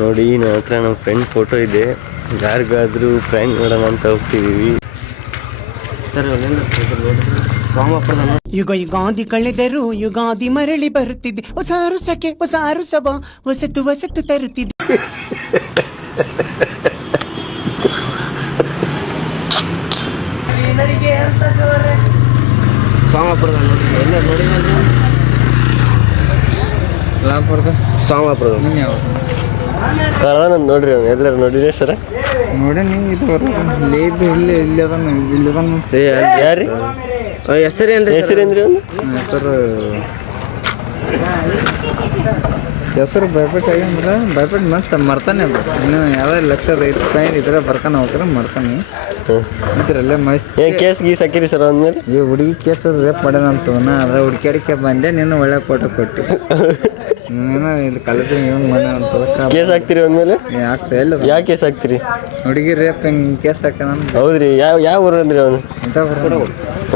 ನೋಡಿ ನನ್ನ ಹತ್ರ ನಮ್ಮ ಫ್ರೆಂಡ್ ಫೋಟೋ ಇದೆ. ಯಾರಿಗಾದ್ರೂ ಪ್ರ್ಯಾಂಕ್ ಮಾಡೋಣ ಅಂತ ಹೋಗ್ತಿದ್ದೀವಿ ಸರ್. ಸೋಮವಾರದ ಯುಗ ಯುಗಾದಿ ಕಳೆದರು ಯುಗಾದಿ ಮರಳಿ ಬರುತ್ತಿದೆ. ಹೊಸ ಅರುಸಕ್ಕೆ ಹೊಸ ಅರುಸವ ಹೊಸತು ಹೊಸತು ತರುತ್ತಿದೆ. ಸೋಮವಾರದ ನೋಡಿ ಎಲ್ಲ ನೋಡಿ ಸೋಮವಾರದ ನೋಡ್ರಿ ಅವ್ನು ಎಲ್ಲರೂ ನೋಡಿರಿ ಸರ. ನೋಡೀನಿ ಇದು ಇಲ್ಲಿ ಯಾರಿ ಹೆಸರೇನ್ರಿ? ಹೆಸರೇನ್ರಿ ಒಂದು ಹೆಸರು ಭಯಪಟ್ಟು ಆಗ್ಯಂದ್ರೆ ಭಯಪಟ್ಟು ಮಸ್ತ್ ಮರ್ತಾನೆ ಅದು. ಇನ್ನು ಯಾವ್ದಾರು ₹1,00,000 ಇದ್ರೆ ಬರ್ತಾನೆ ಹೋಗ್ತಾರೆ ಮಾಡ್ತಾನೆ ಇದ್ರಲ್ಲೇ ಮಸ್ತ್. ಕೇಸ್ ಗೀಸ್ ಹಾಕಿರಿ ಸರ್ ಅಂದ್ಮೇಲೆ? ಈ ಹುಡುಗಿ ಕೇಸ್ ರೇಪ್ ಮಾಡ್ಯಾನಂತ ಅದ್ರ ಹುಡುಕಾಡಿಕೆ ಬಂದೆ. ನೀನು ಒಳ್ಳೆ ಫೋಟೋ ಕೊಟ್ಟು ನೀನು ಇಲ್ಲಿ ಕಲಸಿ ಮಾಡ್ಯಾನಂತ ಕೇಸ್ ಹಾಕ್ತಿರಿ ಅಂದ್ಮೇಲೆ? ಆಗ್ತಾ ಇಲ್ಲ. ಯಾವ ಕೇಸ್ ಹಾಕ್ತಿರಿ? ಹುಡುಗಿ ರೇಪ್ ಹಿಂಗೆ ಕೇಸ್ ಹಾಕ್ಯಾನ. ಹೌದ್ರಿ? ಯಾವ ಊರು ಅಂದ್ರಿ ಅವನು?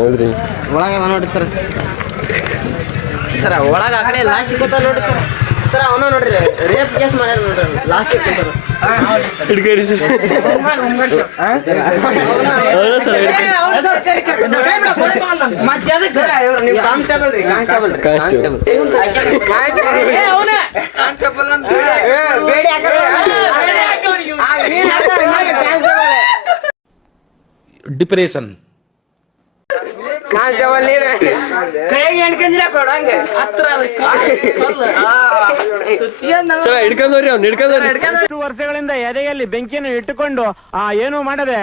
ಹೌದ್ರಿ? ಒಳಗೆ ನೋಡ್ರಿ ಸರ್. ಸರ ಒಳಗೆ ಆ ಕಡೆ ಲಾಸ್ಟ್ ಕೂತ ನೋಡ್ರಿ ಸರ್. ಸರ್ ಅವನ ನೋಡ್ರಿ ರೇಪ್ ಕೇಸ್ ಮಾಡ್ಯಾರ ನೋಡ್ರಿ ಲಾಸ್ಟ್ ಕೂತಾರ. ಹಿಡ್ಕರಿ ಸರ್. ನೀವು ಕಾನ್ಸ್ಟೇಬಲ್ ರೀ? ಕಾನ್ಸ್ಟೇಬಲ್ ಡಿಪ್ರೆಷನ್ ವರ್ಷಗಳಿಂದ ಎದೆಯಲ್ಲಿ ಬೆಂಕಿಯನ್ನು ಇಟ್ಟುಕೊಂಡು ಏನು ಮಾಡದೆ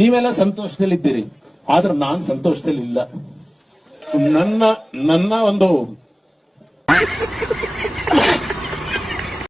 ನೀವೆಲ್ಲ ಸಂತೋಷದಲ್ಲಿದ್ದೀರಿ, ಆದ್ರೆ ನಾನ್ ಸಂತೋಷದಲ್ಲಿಲ್ಲ. ನನ್ನ ಒಂದು